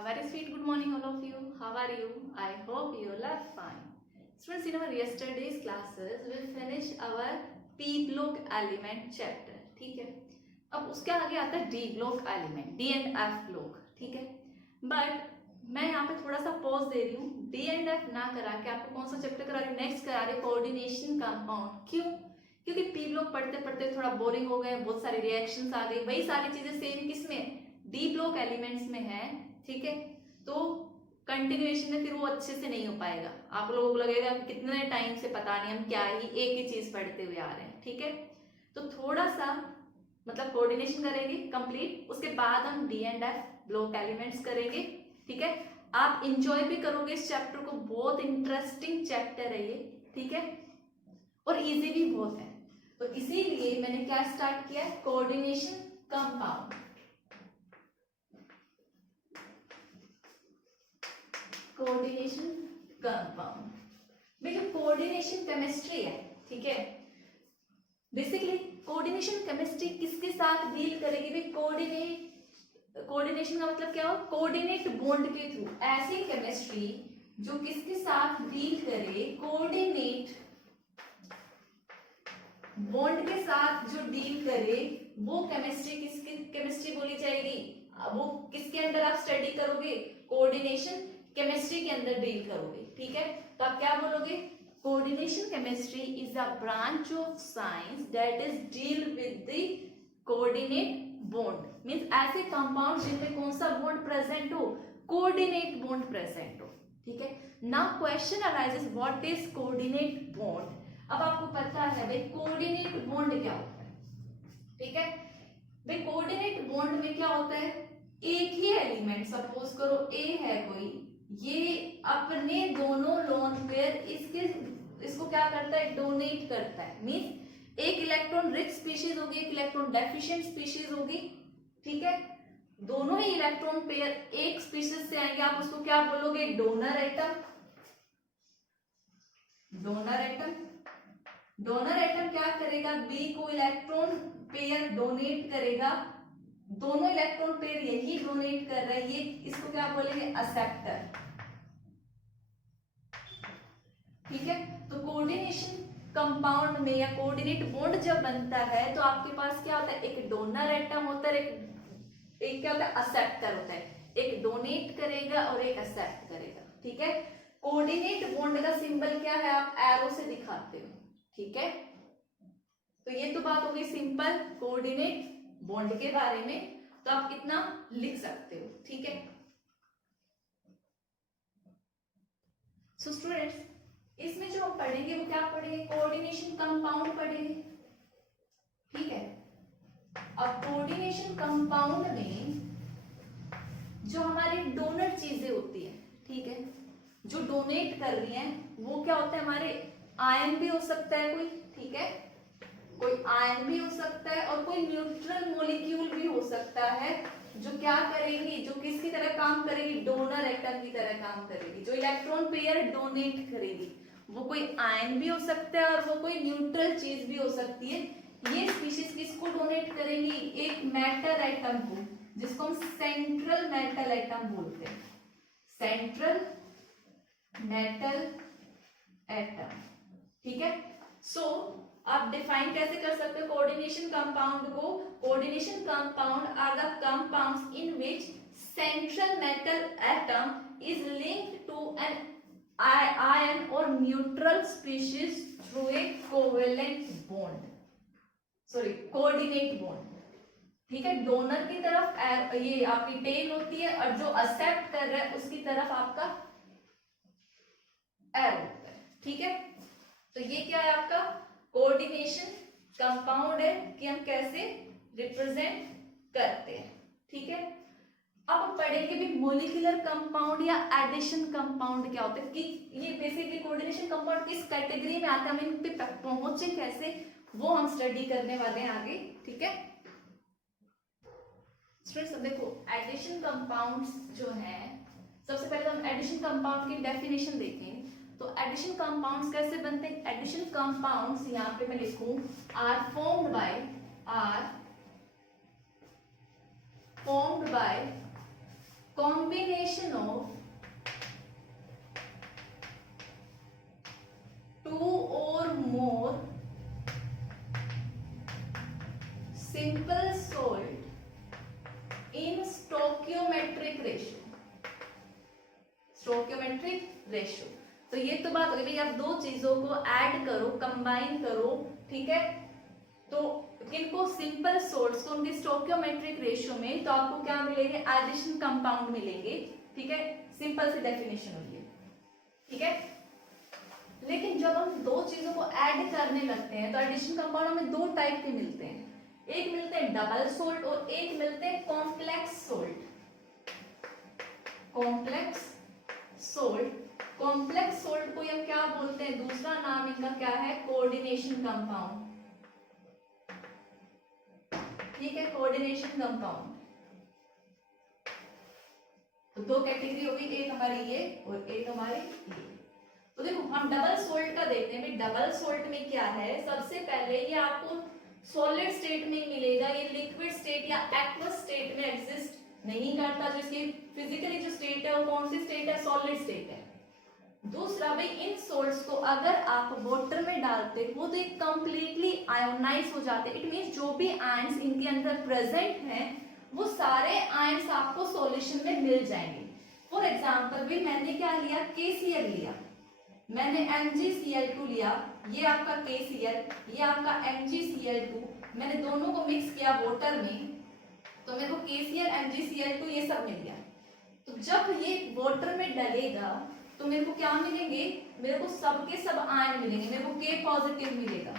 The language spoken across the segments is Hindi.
A very sweet good morning all of you. How are you? I hope you all are fine. Students, in our yesterday's classes we finished our P block element chapter. ठीक है, अब उसके आगे आता है D block element, D and F block. ठीक है, बट मैं यहाँ पे थोड़ा सा पॉज दे रही हूँ. D and F ना करा के आपको कौन सा चैप्टर करा रही हूँ? नेक्स्ट करा रही कोऑर्डिनेशन कंपाउंड. क्यों? क्योंकि P ब्लॉक पढ़ते पढ़ते थोड़ा बोरिंग हो गए, बहुत सारी रिएक्शंस आ गई. वही सारी चीजें सेम किसमें? डी ब्लॉक एलिमेंट्स में है. ठीक है, तो कंटिन्यूएशन में फिर वो अच्छे से नहीं हो पाएगा. आप लोगों को लगेगा कितने टाइम से पता नहीं हम क्या ही एक ही चीज पढ़ते हुए आ रहे हैं. ठीक है, तो थोड़ा सा मतलब कोऑर्डिनेशन करेंगे कंप्लीट, उसके बाद हम D and F block elements करेंगे. ठीक है, आप इंजॉय भी करोगे इस चैप्टर को, बहुत इंटरेस्टिंग चैप्टर है ये. ठीक है, और इजी भी बहुत है. तो इसीलिए मैंने क्या स्टार्ट किया है? Coordination compound. कोऑर्डिनेशन कंपाउंड में जो कोऑर्डिनेशन केमिस्ट्री है, ठीक है, बेसिकली कोऑर्डिनेशन केमिस्ट्री किसके साथ डील करेगी? भाई कोऑर्डिनेशन का मतलब क्या हो? कोऑर्डिनेट बॉन्ड के थ्रू. ऐसी केमिस्ट्री जो किसके साथ डील करे? कोऑर्डिनेट बॉन्ड के साथ जो डील करे वो केमिस्ट्री किसकी केमिस्ट्री बोली जाएगी? वो किसके अंदर आप स्टडी करोगे? कोऑर्डिनेशन केमिस्ट्री के अंदर डील करोगे. ठीक है, तो आप क्या बोलोगे? Coordination chemistry is a branch of science that is deal with the coordinate bond. Means ऐसे कंपाउंड जिनमें कौन सा बॉन्ड प्रेजेंट हो? कोऑर्डिनेट बॉन्ड प्रेजेंट हो. ठीक है, now question arises what is coordinate bond. अब आपको पता है भाई कोऑर्डिनेट बॉन्ड क्या होता है. ठीक है भाई, कोऑर्डिनेट बॉन्ड में क्या होता है? एक ही एलिमेंट, सपोज करो ए है कोई, ये अपने दोनों लोन पेयर इसको क्या करता है? डोनेट करता है. मींस एक इलेक्ट्रॉन रिच स्पीशीज होगी, एक इलेक्ट्रॉन डेफिशिएंट स्पीशीज होगी. ठीक है, दोनों ही इलेक्ट्रॉन पेयर एक स्पीशीज से आएंगे, आप उसको क्या बोलोगे? Donor atom. Donor atom. Donor atom क्या करेगा? बी को इलेक्ट्रॉन पेयर डोनेट करेगा. दोनों इलेक्ट्रॉन पेयर यही डोनेट कर रहे हैं, ये इसको क्या बोलेंगे? एक्सेप्टर. ठीक है, तो कोऑर्डिनेशन कंपाउंड में या कोऑर्डिनेट बॉन्ड जब बनता है तो आपके पास क्या होता है? एक डोनर एटम होता है, एक क्या होता है? एक्सेप्टर होता है. एक डोनेट करेगा और एक एक्सेप्ट करेगा. ठीक है, कोऑर्डिनेट बॉन्ड का सिंबल क्या है? आप एरो से दिखाते हो. ठीक है, तो ये तो बात हो गई सिंपल कोऑर्डिनेट बॉन्ड के बारे में. तो आप इतना लिख सकते हो. ठीक है, सो स्टूडेंट्स, इसमें जो हम पढ़ेंगे वो क्या पढ़ेंगे? कोऑर्डिनेशन कंपाउंड पढ़ेंगे. ठीक है, अब कोऑर्डिनेशन कंपाउंड में जो हमारी डोनर चीजें होती है, ठीक है, जो डोनेट कर रही हैं, वो क्या होता है? हमारे आयन भी हो सकता है कोई. ठीक है, कोई आयन भी हो सकता है और कोई न्यूट्रल मॉलिक्यूल भी हो सकता है जो क्या करेगी? जो किसकी तरह काम करेगी? डोनर एटम की तरह काम करेगी. जो इलेक्ट्रॉन पेयर डोनेट करेगी वो कोई आयन भी हो सकता है और वो कोई न्यूट्रल चीज भी हो सकती है. ये स्पीशीज किसको डोनेट करेंगी? एक मेटल एटम को, जिसको हम सेंट्रल मेटल एटम बोलते हैं. Central metal atom. ठीक है, सो आप डिफाइन कैसे कर सकते हो कोऑर्डिनेशन कंपाउंड को? Coordination compound are the compounds in which central metal atom is linked to an ion और neutral species through a covalent bond, sorry coordinate bond. ठीक है, डोनर की तरफ ये आपकी टेल होती है और जो एक्सेप्ट कर रहा है उसकी तरफ आपका एरो होता है. ठीक है, तो ये क्या है? आपका कोऑर्डिनेशन कंपाउंड है कि हम कैसे रिप्रेजेंट करते हैं. ठीक है, अब हम पढ़ेंगे भी मॉलिक्यूलर कंपाउंड या एडिशन कंपाउंड क्या होते हैं, कि ये बेसिकली कोऑर्डिनेशन कंपाउंड किस कैटेगरी में आते हैं, हम इन पे पहुंचे कैसे, वो हम स्टडी करने वाले हैं आगे. ठीक है स्टूडेंट्स, देखो एडिशन कंपाउंड्स जो है, सबसे पहले हम एडिशन कंपाउंड की डेफिनेशन देखें. तो एडिशन कंपाउंड्स कैसे बनते हैं? एडिशन कंपाउंड्स यहाँ पे मैं लिखूं are formed by combination of two or more simple salt in stoichiometric ratio. Stoichiometric ratio, तो ये तो बात हो गई भाई, आप दो चीजों को ऐड करो, कंबाइन करो, ठीक है, तो किनको, सिंपल सोल्ट्स को उनके स्टोइकियोमेट्रिक रेशियो में, तो आपको क्या मिलेंगे, एडिशन कंपाउंड मिलेंगे, ठीक है, सिंपल सी डेफिनेशन हुई है, ठीक है। लेकिन जब हम दो चीजों को ऐड करने लगते हैं तो एडिशन कंपाउंड हमें दो टाइप के मिलते हैं, एक मिलते हैं डबल सोल्ट और एक मिलते हैं complex salt. Complex salt, complex salt को हम क्या बोलते हैं, दूसरा नाम इनका क्या है, कोऑर्डिनेशन कंपाउंड, ठीक है, कोऑर्डिनेशन कंपाउंड। तो दो कैटेगरी होगी, एक हमारी ये और एक हमारी ये। तो देखो हम डबल सोल्ट का देखते हैं, डबल सोल्ट में क्या है, सबसे पहले ये आपको सॉलिड स्टेट में मिलेगा, ये लिक्विड स्टेट या एक्वस स्टेट में एग्जिस्ट नहीं करता, जो इसकी फिजिकली जो स्टेट है वो कौन सी स्टेट है, सॉलिड स्टेट है। दूसरा भाई, इन सोल्ट्स को अगर आप वाटर में डालते हो तो ये कंप्लीटली आयोनाइज हो जाते हैं, इट मींस जो भी आयंस इनके अंदर प्रेजेंट हैं वो सारे आयंस आपको सॉल्यूशन में मिल जाएंगे। फॉर एग्जांपल भी मैंने क्या लिया, KCl लिया, मैंने MgCl2 लिया, ये आपका KCl, ये आपका MgCl2, मैंने दोनों को मिक्स किया वाटर में, तो मेरे को KCl MgCl2 ये सब मिल गया। तो जब ये वाटर में डलेगा तो मेरे को क्या मिलेंगे, मेरे को सबके सब आयन मिलेंगे, मेरे को K पॉजिटिव मिलेगा,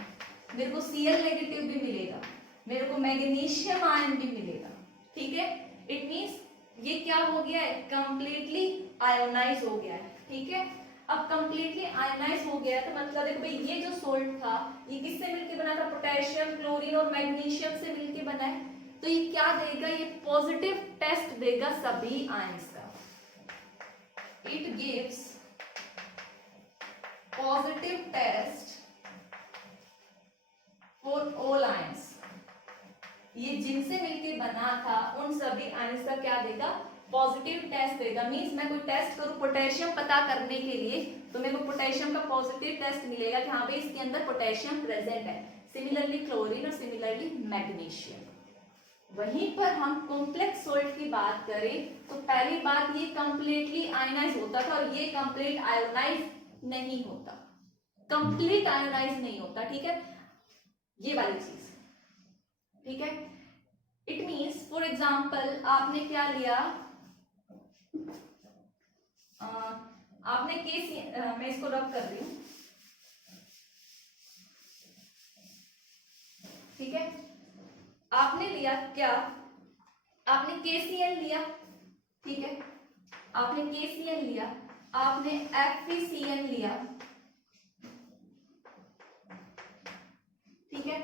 मेरे को Cl नेगेटिव भी मिलेगा, मेरे को मैग्नीशियम आयन भी मिलेगा, ठीक है। इट मींस ये क्या हो गया है, कंप्लीटली आयोनाइज हो गया है, ठीक है। अब कंप्लीटली आयोनाइज हो गया तो मतलब देखो भाई, ये जो सोल्ट था ये किससे मिलके बना था, पोटेशियम, क्लोरीन और मैग्नीशियम से मिलके बना है, तो ये क्या देगा, ये पॉजिटिव टेस्ट देगा सभी आयंस का, it gives positive test for all ions, ये जिनसे मिलके बना था उन सभी आयंस का क्या देगा, पॉजिटिव टेस्ट देगा। मींस मैं कोई टेस्ट करूं पोटेशियम पता करने के लिए तो मेरे को पोटेशियम का पॉजिटिव टेस्ट मिलेगा कि हाँ भाई इसके अंदर पोटेशियम प्रेजेंट है, सिमिलरली क्लोरीन और सिमिलरली मैग्नीशियम। वहीं पर हम कॉम्प्लेक्स सोल्ट की बात करें तो पहली बात, ये कंप्लीटली आयोनाइज होता था और ये कंप्लीट आयोनाइज नहीं होता, कंप्लीट आयोनाइज नहीं होता, ठीक है, ये वाली चीज, ठीक है। इट मींस फॉर एग्जांपल आपने क्या लिया, आपने मैं इसको रब कर रही हूं, ठीक है, आपने लिया क्या, आपने KCl लिया, ठीक है, आपने KCl लिया, आपने FeCl लिया, ठीक है,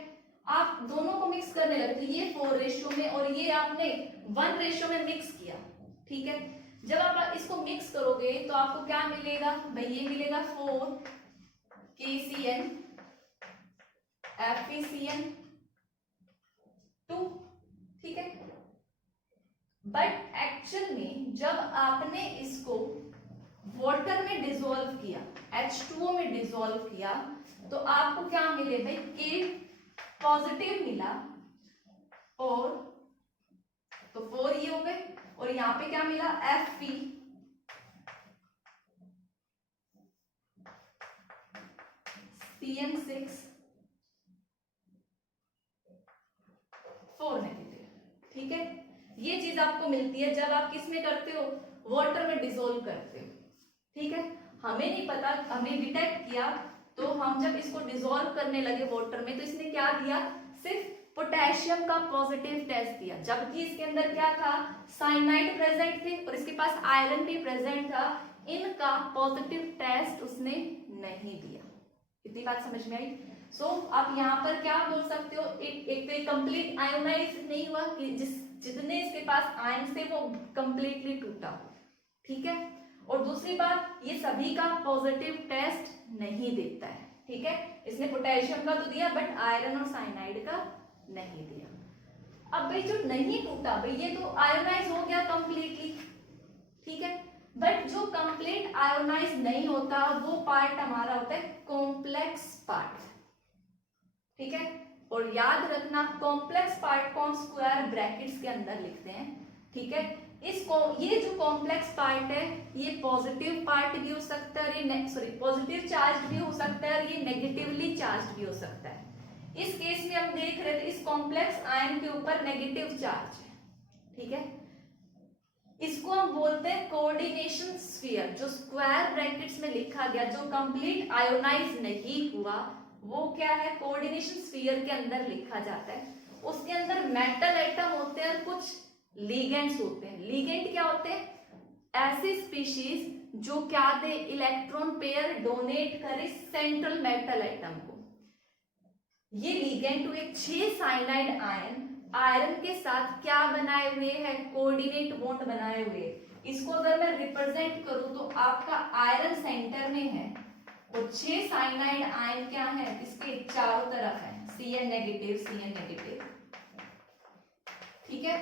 आप दोनों को मिक्स करने लगे, ये 4 रेशियो में और ये आपने 1 रेशियो में मिक्स किया, ठीक है। जब आप इसको मिक्स करोगे तो आपको क्या मिलेगा भाई, ये मिलेगा 4 KCl FeCl 2, ठीक है। बट एक्चुअल में जब आपने इसको वाटर में डिसॉल्व किया, H2O में डिसॉल्व किया, तो आपको क्या मिले भाई, K पॉजिटिव मिला, और तो 4 ये हो गए, और यहां पे क्या मिला, Fe CN6 4 नेगेटिव, ठीक है। ये चीज आपको मिलती है जब आप किस में करते हो, वाटर में डिसॉल्व करते हो, ठीक है। हमें नहीं पता, हमने डिटेक्ट किया, तो हम जब इसको डिसॉल्व करने लगे वाटर में तो इसने क्या दिया, सिर्फ पोटेशियम का पॉजिटिव टेस्ट दिया, जबकि इसके अंदर क्या था, साइनाइड प्रेजेंट थे और इसके पास आयरन भी प्रेजेंट था, इनका पॉजिटिव टेस्ट उसने नहीं दिया। इतनी बात समझ में आई। सो आप यहाँ पर क्या बोल सकते हो, एक तो कंप्लीट आयोनाइज नहीं हुआ कि जितने इसके पास आयन थे वो कंप्लीटली टूटा, ठीक है। और दूसरी बात, ये सभी का पॉजिटिव टेस्ट नहीं देता है, ठीक है। इसने पोटेशियम का तो दिया बट आयरन और साइनाइड का नहीं दिया। अब भाई जो नहीं टूटा भाई, ये तो आयोनाइज हो गया कंप्लीटली, ठीक है। बट जो कंप्लीट आयोनाइज नहीं होता वो पार्ट हमारा होता है कॉम्प्लेक्स पार्ट, ठीक है। और याद रखना कॉम्प्लेक्स पार्ट को हम स्क्वायर ब्रैकेट्स के अंदर लिखते हैं, ठीक है। इसको ये जो कॉम्प्लेक्स पार्ट है ये पॉजिटिव पार्ट भी हो सकता है, ये पॉजिटिव चार्ज भी हो सकता है और ये नेगेटिवली चार्ज भी हो सकता है। इस केस में हम देख रहे थे इस कॉम्प्लेक्स आयन के ऊपर नेगेटिव चार्ज है, ठीक है। इसको हम बोलते हैं कोऑर्डिनेशन स्फीयर। जो स्क्वायर ब्रैकेट्स में लिखा गया जो कंप्लीट आयोनाइज नहीं हुआ वो क्या है, कोऑर्डिनेशन स्फीयर के अंदर लिखा जाता है। उसके अंदर मेटल एटम होते हैं, कुछ लिगेंड्स होते हैं। लिगेंड क्या होते हैं, ऐसी स्पीशीज जो क्या दे, इलेक्ट्रॉन पेयर डोनेट करे सेंट्रल मेटल एटम को। ये लिगेंड हुए 6 साइनाइड आयन आयरन के साथ क्या बनाए हुए हैं, कोऑर्डिनेट बॉन्ड बनाए हुए। इसको अगर मैं रिप्रेजेंट करूं तो आपका आयरन सेंटर में है और 6 साइनाइड आयन क्या है, इसके चारों तरफ है, Cn नेगेटिव Cn नेगेटिव, ठीक है।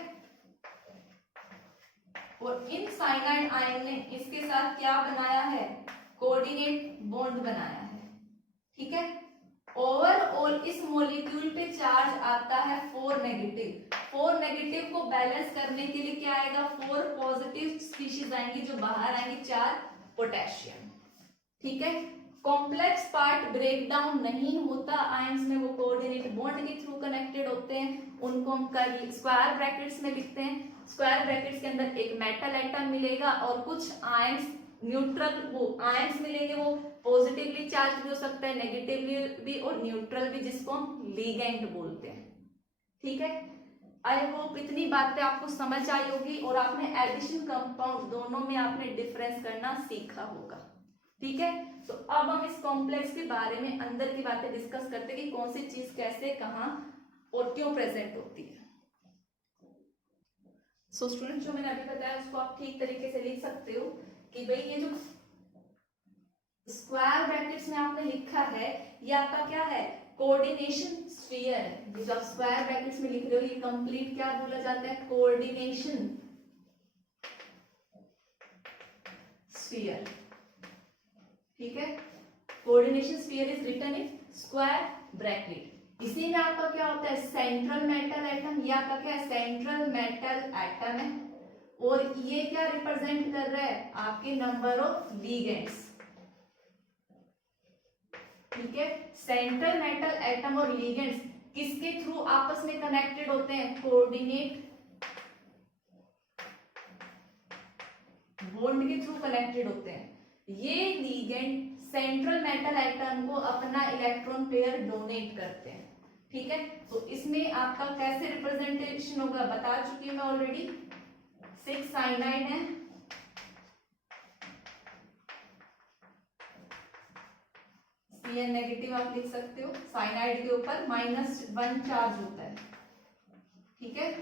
और इन साइनाइड आयन ने इसके साथ क्या बनाया है, कोऑर्डिनेट बॉन्ड बनाया है, ठीक है। ओवरऑल इस मॉलिक्यूल पे चार्ज आता है 4 नेगेटिव। 4 नेगेटिव को बैलेंस करने के लिए क्या आएगा, 4 पॉजिटिव स्पीशीज आएंगी जो बाहर आएंगी, 4 पोटेशियम, ठीक है। कॉम्प्लेक्स पार्ट ब्रेक डाउन नहीं होता आयंस में, वो कोऑर्डिनेट बॉन्ड के थ्रू कनेक्टेड होते हैं। उनको हम स्क्वायर ब्रैकेट्स में लिखते हैं। स्क्वायर ब्रैकेट्स के अंदर एक मेटल एटम मिलेगा और कुछ आयंस न्यूट्रल, वो आयंस मिलेंगे, वो पॉजिटिवली चार्ज भी हो सकता है, नेगेटिवली भी और न्यूट्रल भी, जिसको हम लिगेंड बोलते हैं, ठीक है। आई होप इतनी बातें आपको समझ आई होगी और आपने एडिशन कंपाउंड दोनों में आपने डिफरेंस करना सीखा होगा, ठीक है। तो अब हम इस कॉम्प्लेक्स के बारे में अंदर की बातें डिस्कस करते हैं कि कौन सी चीज कैसे, कहां और क्यों प्रेजेंट होती है। सो स्टूडेंट, जो मैंने अभी बताया उसको आप ठीक तरीके से लिख सकते हो कि भाई ये जो स्क्वायर ब्रैकेट्स में आपने लिखा है ये आपका क्या है, कोऑर्डिनेशन स्फीयर है। जो आप स्क्वायर ब्रैकेट्स में लिख रहे हो ये कंप्लीट क्या बोला जाता है, कोऑर्डिनेशन स्फीयर, ठीक है। Coordination sphere is written in square bracket. इसी में आपका क्या होता है, सेंट्रल मेटल एटम, ये आपका क्या है, सेंट्रल मेटल एटम है। और ये क्या रिप्रेजेंट कर रहा है, आपके नंबर ऑफ लिगेंड्स, ठीक है। सेंट्रल मेटल एटम और लिगेंड्स किसके थ्रू आपस में कनेक्टेड होते हैं, कोऑर्डिनेट बॉन्ड के थ्रू कनेक्टेड होते हैं। ये लिगेंड सेंट्रल मेटल एटम को अपना इलेक्ट्रॉन पेयर डोनेट करते हैं, ठीक है। तो इसमें आपका कैसे रिप्रेजेंटेशन होगा बता चुकी हूं मैं ऑलरेडी। 6 साइनाइड है, Cn नेगेटिव आप लिख सकते हो, साइनाइड के ऊपर -1 चार्ज होता है, ठीक है।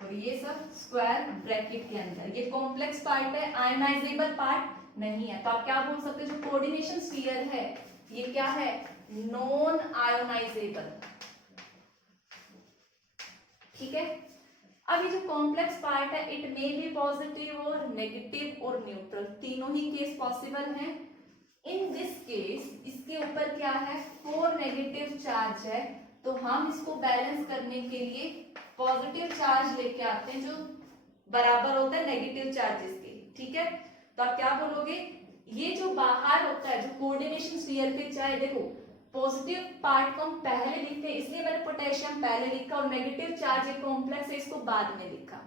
और ये सब स्क्वायर ब्रैकेट के अंदर, ये कॉम्प्लेक्स पार्ट है, आयनाइजेबल पार्ट नहीं है। तो आप क्या बोल सकते हो, जो कोऑर्डिनेशन स्फीयर है ये क्या है, नॉन आयोनाइजेबल, ठीक है। अब ये जो कॉम्प्लेक्स पार्ट है इट मे बी पॉजिटिव और नेगेटिव और न्यूट्रल, तीनों ही केस पॉसिबल हैं। इन दिस केस इसके ऊपर क्या है, 4 नेगेटिव चार्ज है, तो हम इसको बैलेंस करने के लिए पॉजिटिव चार्ज लेके आते हैं जो बराबर होता है नेगेटिव चार्जेस के, ठीक है। तो आप क्या बोलोगे, ये जो बाहर होता है जो कोऑर्डिनेशन स्फीयर के, चाहे देखो पॉजिटिव पार्ट को हम पहले लिखते हैं इसलिए मैंने पोटेशियम पहले लिखा और नेगेटिव चार्ज एक कॉम्प्लेक्स है इसको बाद में लिखा।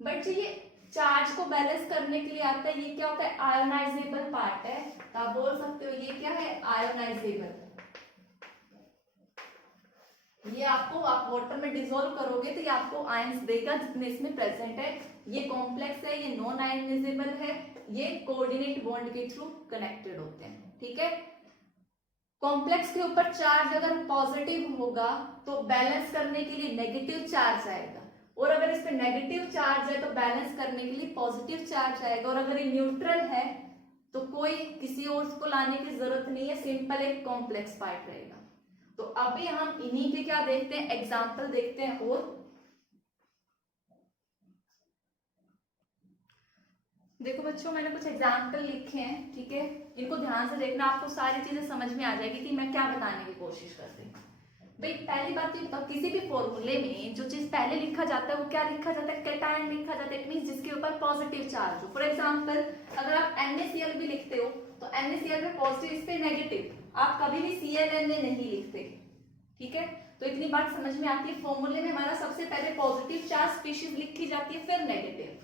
बट जो ये चार्ज को बैलेंस करने के लिए आता है ये क्या होता है, आयोनाइजेबल पार्ट है। तो आप बोल सकते हो ये क्या है, आयोनाइजेबल। ये आपको आप वाटर में डिसॉल्व करोगे तो ये आपको आयंस देगा जितने इसमें प्रेजेंट है। ये कॉम्प्लेक्स है, ये नॉन आयोनाइजेबल है, ये कोऑर्डिनेट बॉन्ड के थ्रू कनेक्टेड होते हैं, ठीक है। कॉम्प्लेक्स के ऊपर चार्ज अगर पॉजिटिव होगा तो बैलेंस करने के लिए नेगेटिव चार्ज आएगा, और अगर इस पे नेगेटिव चार्ज है तो बैलेंस करने के लिए पॉजिटिव चार्ज आएगा, और अगर ये न्यूट्रल है तो कोई किसी और को लाने की जरूरत नहीं है, सिंपल एक कॉम्प्लेक्स पार्ट रहेगा। तो अभी हम इन्हीं के क्या देखते हैं, एग्जाम्पल देखते हैं। और देखो बच्चों, मैंने कुछ एग्जाम्पल लिखे हैं, ठीक है, इनको ध्यान से देखना, आपको सारी चीजें समझ में आ जाएगी कि मैं क्या बताने की कोशिश करती हूँ। भाई पहली बात तो किसी भी फॉर्मूले में जो चीज पहले लिखा जाता है वो क्या लिखा जाता है, कैटायन लिखा जाता है। इट मींस जिसके ऊपर पॉजिटिव चार्ज हो। फॉर एग्जांपल अगर आप NaCl भी लिखते हो तो NaCl में पॉजिटिव, इस पे नेगेटिव, आप कभी भी Cl नहीं लिखते, ठीक है। तो इतनी बात समझ में आती है, फॉर्मूले में हमारा सबसे पहले पॉजिटिव चार्ज स्पीशीज लिखी जाती है, फिर नेगेटिव,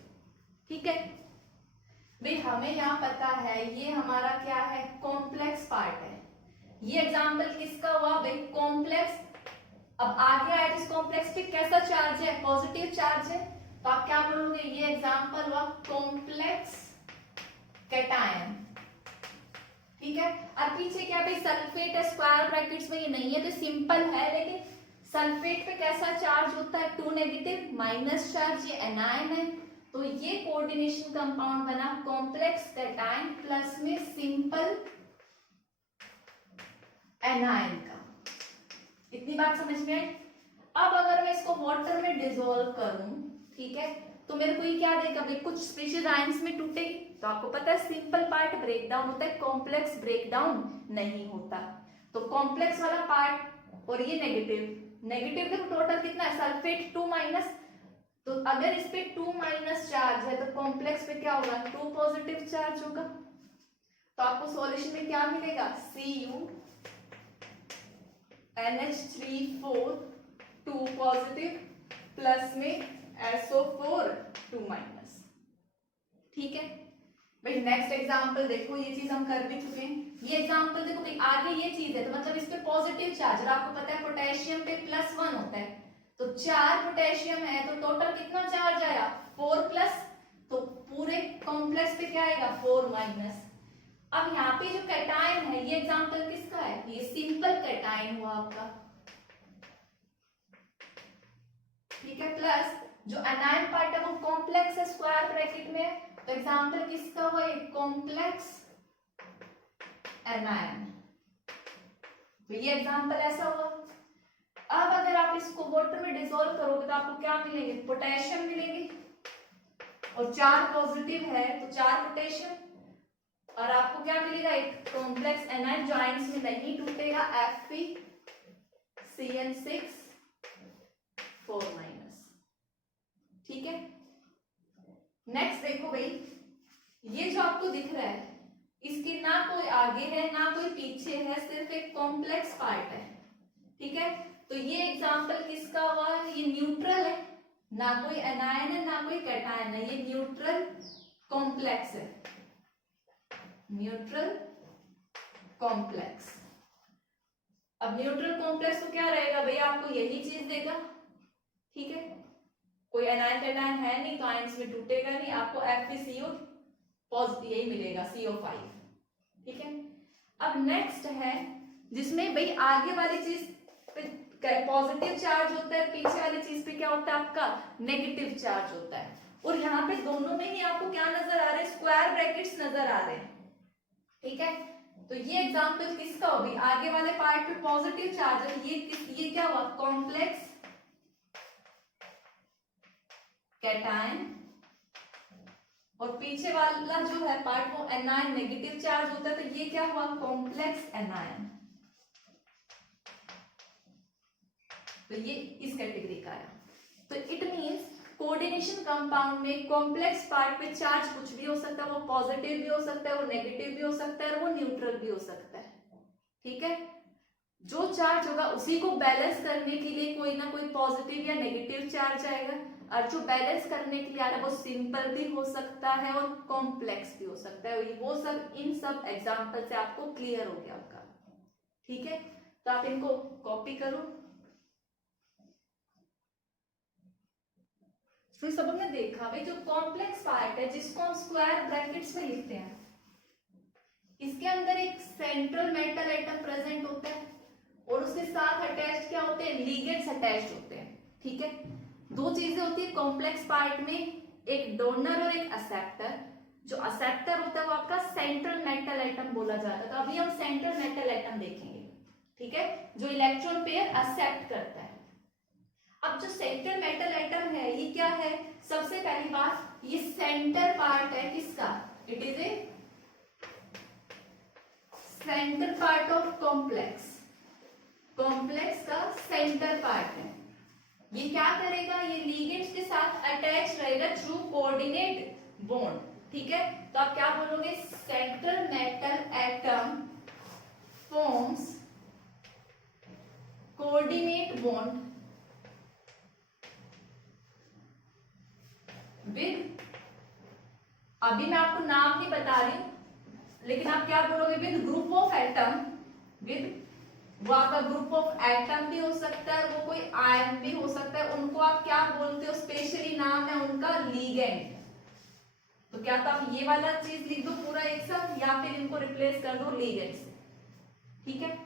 ठीक है। भाई हमें यहाँ पता है ये हमारा क्या है, कॉम्प्लेक्स पार्ट है। ये एग्जाम्पल किसका हुआ भाई, कॉम्प्लेक्स। अब आगे आए इस कॉम्प्लेक्स पे कैसा चार्ज है, पॉजिटिव चार्ज है, तो आप क्या बोलोगे, ये एग्जाम्पल हुआ कॉम्प्लेक्स कैटायन, ठीक है। और पीछे क्या भाई, सल्फेट है, स्क्वायर ब्रैकेट्स में ये नहीं है तो सिंपल है, लेकिन सल्फेट पे कैसा चार्ज होता है, 2 नेगेटिव, माइनस चार्ज, ये एनायन है, तो ये कोऑर्डिनेशन कंपाउंड बना कॉम्प्लेक्स कैटायन प्लस में सिंपल एनायन का। इतनी बात समझ में आई। अब अगर मैं इसको वाटर में डिसॉल्व करूं, ठीक है, तो मेरे को ये क्या देगा भाई, कुछ स्पीशीज आयंस में टूटेगी, तो आपको पता है सिंपल पार्ट ब्रेकडाउन होता है, कॉम्प्लेक्स ब्रेकडाउन नहीं होता। तो कॉम्प्लेक्स वाला पार्ट और ये नेगेटिव, नेगेटिव देखो टोटल कितना है, सल्फेट 2 माइनस, तो अगर इस पे 2 माइनस चार्ज है तो कॉम्प्लेक्स पे क्या होगा, 2 पॉजिटिव चार्ज होगा। तो आपको सॉल्यूशन में क्या मिलेगा, Cu NH3 4 2 पॉजिटिव प्लस में SO4 2 माइनस, ठीक है। भाई नेक्स्ट एग्जांपल देखो, ये चीज हम कर भी चुके हैं। ये एग्जांपल देखो भाई, आगे ये चीज है तो मतलब इस पे पॉजिटिव चार्ज, और आपको पता है पोटेशियम पे +1 होता है, तो 4 पोटेशियम है तो टोटल कितना चार्ज आया, 4 प्लस, तो पूरे कॉम्प्लेक्स पे क्या आएगा, 4 माइनस। अब यहाँ पे जो कैटायन है, ये एग्जांपल किसका है, ये सिंपल कैटायन हुआ आपका, ठीक है। प्लस जो एनायन पार्ट है वो कॉम्प्लेक्स है, स्क्वायर ब्रैकेट में, तो एग्जांपल किसका हुआ, कॉम्प्लेक्स एनायन, तो ये एग्जांपल ऐसा हुआ। अब अगर आप इसको वाटर में डिसॉल्व करोगे तो आपको क्या मिलेंगे, पोटेशियम मिलेंगे, और 4 पॉजिटिव है तो 4 पोटेशियम, और आपको क्या मिलेगा, एक कॉम्प्लेक्स एनायन जो आयंस में नहीं टूटेगा, FeCN6 4 माइनस, ठीक है। नेक्स्ट देखो भाई, ये जो आपको दिख रहा है इसके ना कोई आगे है ना कोई पीछे है, सिर्फ एक कॉम्प्लेक्स पार्ट है, ठीक है। तो ये एग्जांपल किसका हुआ, ये न्यूट्रल है, ना कोई एनायन है ना कोई कैटायन है, ये न्यूट्रल कॉम्प्लेक्स है, न्यूट्रल कॉम्प्लेक्स। अब न्यूट्रल कॉम्प्लेक्स तो क्या रहेगा भाई, आपको यही चीज देगा, ठीक है। कोई एनायन कैटायन है नहीं तो आयंस में टूटेगा नहीं, आपको FeCO पॉजिटिव यही मिलेगा, CO5, ठीक है। अब नेक्स्ट है जिसमें भाई आगे वाली चीज पे पॉजिटिव चार्ज होता है, पीछे वाली चीज पे क्या होता है आपका, नेगेटिव चार्ज होता है, और यहाँ पे दोनों में ही आपको क्या नजर आ रहे हैं, स्क्वायर ब्रैकेट्स नजर आ रहे हैं, ठीक है। तो ये एग्जांपल किसका होगी, आगे वाले पार्ट पे पॉजिटिव चार्ज है, ये क्या हुआ, कॉम्प्लेक्स कैटायन, और पीछे वाला जो है पार्ट वो एनायन, नेगेटिव चार्ज होता है, तो ये क्या हुआ, कॉम्प्लेक्स एनायन, तो ये इस कैटेगरी का है। तो इट मींस कोऑर्डिनेशन कंपाउंड में कॉम्प्लेक्स पार्ट पे चार्ज कुछ भी हो सकता है, वो पॉजिटिव भी हो सकता है, वो नेगेटिव भी हो सकता है, और वो न्यूट्रल भी हो सकता है, ठीक है। जो चार्ज होगा उसी को बैलेंस करने के लिए कोई ना कोई पॉजिटिव या नेगेटिव चार्ज आएगा, और जो बैलेंस करने के लिए आ रहा है वो सिंपल भी हो सकता है और कॉम्प्लेक्स भी हो सकता है। वो सब इन सब एग्जांपल से आपको क्लियर हो गया आपका, ठीक है। तो आप इनको कॉपी करो। तो सब हमने देखा भाई, जो कॉम्प्लेक्स पार्ट है जिसको हम स्क्वायर ब्रैकेट्स में लिखते हैं, इसके अंदर एक सेंट्रल मेटल एटम प्रेजेंट होता है, और उसके साथ अटैच्ड क्या होते हैं, लिगेंड्स अटैच्ड होते हैं, ठीक है। 2 चीजें होती है कॉम्प्लेक्स पार्ट में, एक डोनर और एक एक्सेप्टर। जो एक्सेप्टर होता है वो आपका सेंट्रल मेटल एटम बोला जाता है, तो अभी हम सेंट्रल मेटल एटम देखेंगे, ठीक है, जो इलेक्ट्रॉन पेयर एक्सेप्ट करता है। अब जो सेंट्रल मेटल एटम है ये क्या है, सबसे पहली बात ये सेंटर पार्ट है किसका, it is a centre part of complex, complex का सेंटर पार्ट है। ये क्या करेगा, ये लिगेंड्स के साथ अटैच रहेगा थ्रू कोऑर्डिनेट बॉन्ड, ठीक है। तो आप क्या बोलोगे, central metal atom forms coordinate bond with, अभी मैं आपको नाम नहीं बता रही हूं, लेकिन आप क्या बोलोगे, with group of atom, with, वो आपका ग्रुप ऑफ एटम भी हो सकता है, वो कोई आयन भी हो सकता है, उनको आप क्या बोलते हो, स्पेशली नाम है उनका लीगेंड। तो क्या तो आप ये वाला चीज लिख दो पूरा एक साथ, या फिर इनको रिप्लेस कर दो लीगेंड से, ठीक है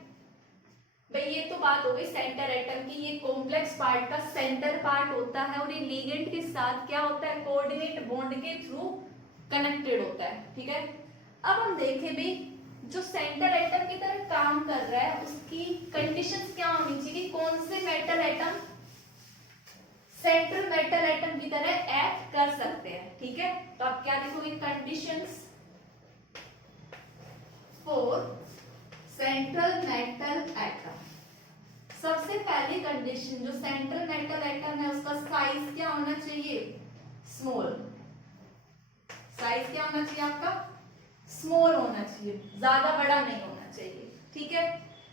भाई। ये तो बात हो गई सेंटर एटम की, ये कॉम्प्लेक्स पार्ट का सेंटर पार्ट होता है और ये लीगेंड के साथ क्या होता है, कोऑर्डिनेट बॉन्ड के थ्रू कनेक्टेड होता है, ठीक है। अब हम देखें भी जो सेंटर एटम की तरह काम कर रहा है उसकी कंडीशंस क्या होनी चाहिए, कौन से metal atom central metal atom की तरह एक्ट कर सकते हैं, ठीक है। तो आप क्या लिखोगे, conditions for central metal atom. सबसे पहली कंडीशन, जो सेंट्रल मेटल एटम है उसका साइज क्या होना चाहिए, स्मॉल। साइज क्या होना चाहिए आपका, स्मॉल होना चाहिए, ज्यादा बड़ा नहीं होना चाहिए, ठीक है।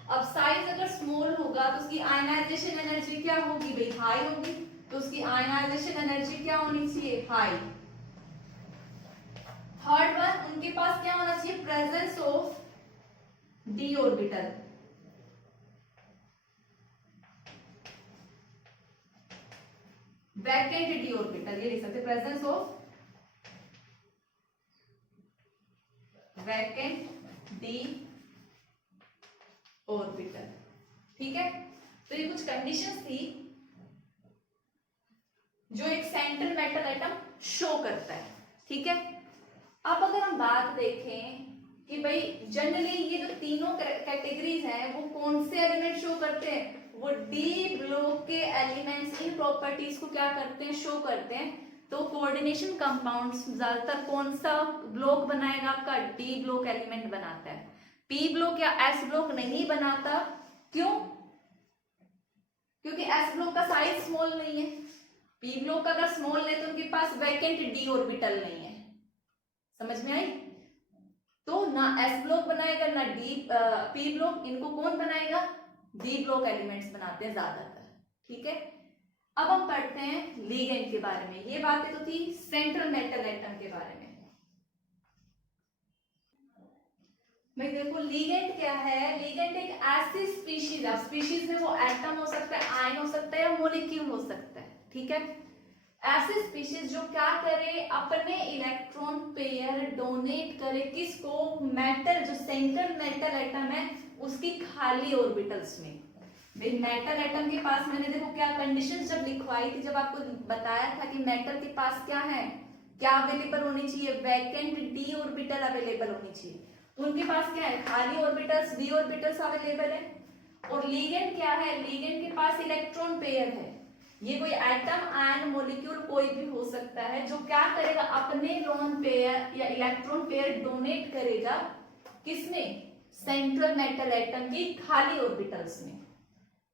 अब साइज अगर स्मॉल होगा तो उसकी आयनाइजेशन एनर्जी क्या होगी भाई, हाई होगी, तो उसकी आयनाइजेशन एनर्जी क्या होनी चाहिए, हाई। थर्ड वन, उनके पास क्या होना चाहिए, presence of D orbital, vacant D orbital, ये लिख सकते, presence of vacant D orbital, ठीक है। तो ये कुछ कंडीशंस थी जो एक सेंट्रल मेटल एटम शो करता है, ठीक है। अब अगर हम बात देखें कि भाई जनरली ये जो तीनों कैटेगरीज हैं वो कौन से एलिमेंट शो करते हैं, वो डी ब्लॉक के एलिमेंट्स इन प्रॉपर्टीज को क्या करते हैं, शो करते हैं। तो कोऑर्डिनेशन कंपाउंड्स ज्यादातर कौन सा ब्लॉक बनाएगा, आपका डी ब्लॉक एलिमेंट बनाता है, पी ब्लॉक या एस ब्लॉक नहीं बनाता। क्यों, क्योंकि एस ब्लॉक का साइज स्मॉल नहीं है, पी ब्लॉक अगर स्मॉल है तो उनके पास वैकेंट डी ऑर्बिटल नहीं है, समझ में आई। तो ना एस ब्लॉक बनाएगा ना डी पी ब्लॉक, इनको कौन बनाएगा, डी ब्लॉक एलिमेंट्स बनाते हैं ज्यादातर, ठीक है। अब हम पढ़ते हैं लीगेंड के बारे में, ये बातें तो थी सेंट्रल मेटल एटम के बारे में। भाई देखो लीगेंड क्या है, लीगेंड एक ऐसी स्पीशीज है, स्पीशीज में वो एटम हो सकता है, आयन हो सकता है या मॉलिक्यूल हो सकता है, ठीक है। ऐसे स्पीशीज जो क्या करे, अपने इलेक्ट्रॉन पेयर डोनेट करे किसको, मेटल, जो सेंट्रल मेटल एटम है उसकी खाली ऑर्बिटल्स में। मेटल एटम के पास मैंने देखो क्या कंडीशंस जब लिखवाई थी, जब आपको बताया था कि मेटल के पास क्या है, क्या अवेलेबल होनी चाहिए, वैकेंट डी ऑर्बिटल अवेलेबल होनी चाहिए। तो उनके पास क्या है, खाली ऑर्बिटल्स, डी ऑर्बिटल्स अवेलेबल है। और लीगेंड क्या है, लीगेंड के पास इलेक्ट्रॉन पेयर है, ये कोई एटम आयन मॉलिक्यूल कोई भी हो सकता है जो क्या करेगा, अपने लोन पेयर या इलेक्ट्रॉन पेयर डोनेट करेगा किसमें, सेंट्रल मेटल एटम की खाली ऑर्बिटल्स में।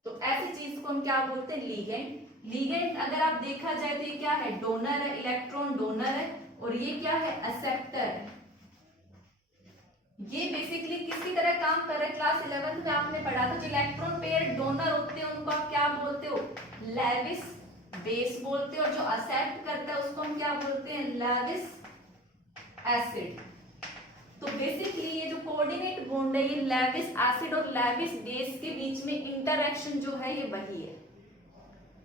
तो ऐसी चीज को हम क्या बोलते हैं, लीगेंड। लीगेंड अगर आप देखा जाए तो ये क्या है, डोनर है, इलेक्ट्रॉन डोनर है, और ये क्या है, एक्सेप्टर है। ये बेसिकली किसकी तरह काम कर रहा है, क्लास 11 में आपने पढ़ा था, जो इलेक्ट्रॉन पेयर डोनर होते हैं उनको आप क्या बोलते हो, लेविस बेस बोलते हो, और जो एक्सेप्ट करता है उसको हम क्या बोलते हैं, लेविस एसिड। तो बेसिकली ये जो कोऑर्डिनेट बॉन्ड है, ये लेविस एसिड और लेविस बेस के बीच में इंटरैक्शन जो है ये वही है,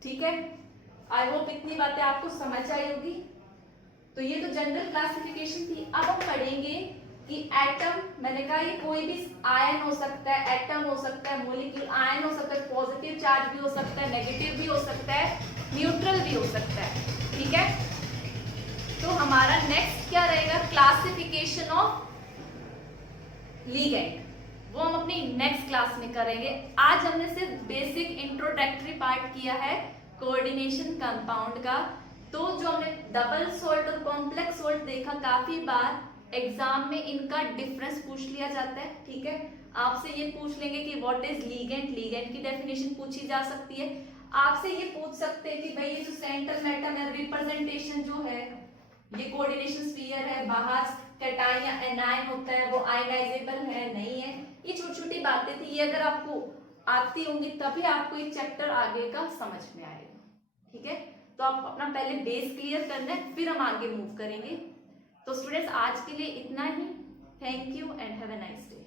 ठीक है। आई होप इतनी बातें आपको समझ आई होगी। तो ये तो जनरल क्लासिफिकेशन थी। अब हम पढ़ेंगे कि एटम, मैंने कहा ये कोई भी आयन हो सकता है, एटम हो सकता है, मॉलिक्यूल, आयन हो सकता है, पॉजिटिव चार्ज भी हो सकता है, नेगेटिव भी हो सकता है, न्यूट्रल भी हो सकता है, ठीक है। तो हमारा नेक्स्ट क्या रहेगा, क्लासिफिकेशन ऑफ लीगेंड, वो हम अपनी नेक्स्ट क्लास में करेंगे। आज हमने सिर्फ बेसिक इंट्रोडक्टरी पार्ट किया है कोऑर्डिनेशन कंपाउंड का। तो जो हमने डबल सॉल्ट और कॉम्प्लेक्स सॉल्ट देखा, काफी बार एग्जाम में इनका डिफरेंस पूछ लिया जाता है, ठीक है। आपसे ये पूछ लेंगे कि व्हाट इज लीगेंड, लीगेंड की डेफिनेशन पूछी जा सकती है। आपसे ये पूछ सकते हैं कि भाई ये जो सेंट्रल मेटल है, रिप्रेजेंटेशन जो है, ये कोऑर्डिनेशन स्फीयर है, बाहर कैटायन या एनायन होता है, वो आयनाइजेबल है नहीं है। ये छोटी छोटी बातें थी, ये अगर आपको आती होंगी तभी आपको ये चैप्टर आगे का समझ में आएगा, ठीक है। तो आप अपना पहले बेस क्लियर करना है, फिर हम आगे मूव करेंगे। तो स्टूडेंट्स आज के लिए इतना ही। Thank you and have a nice day.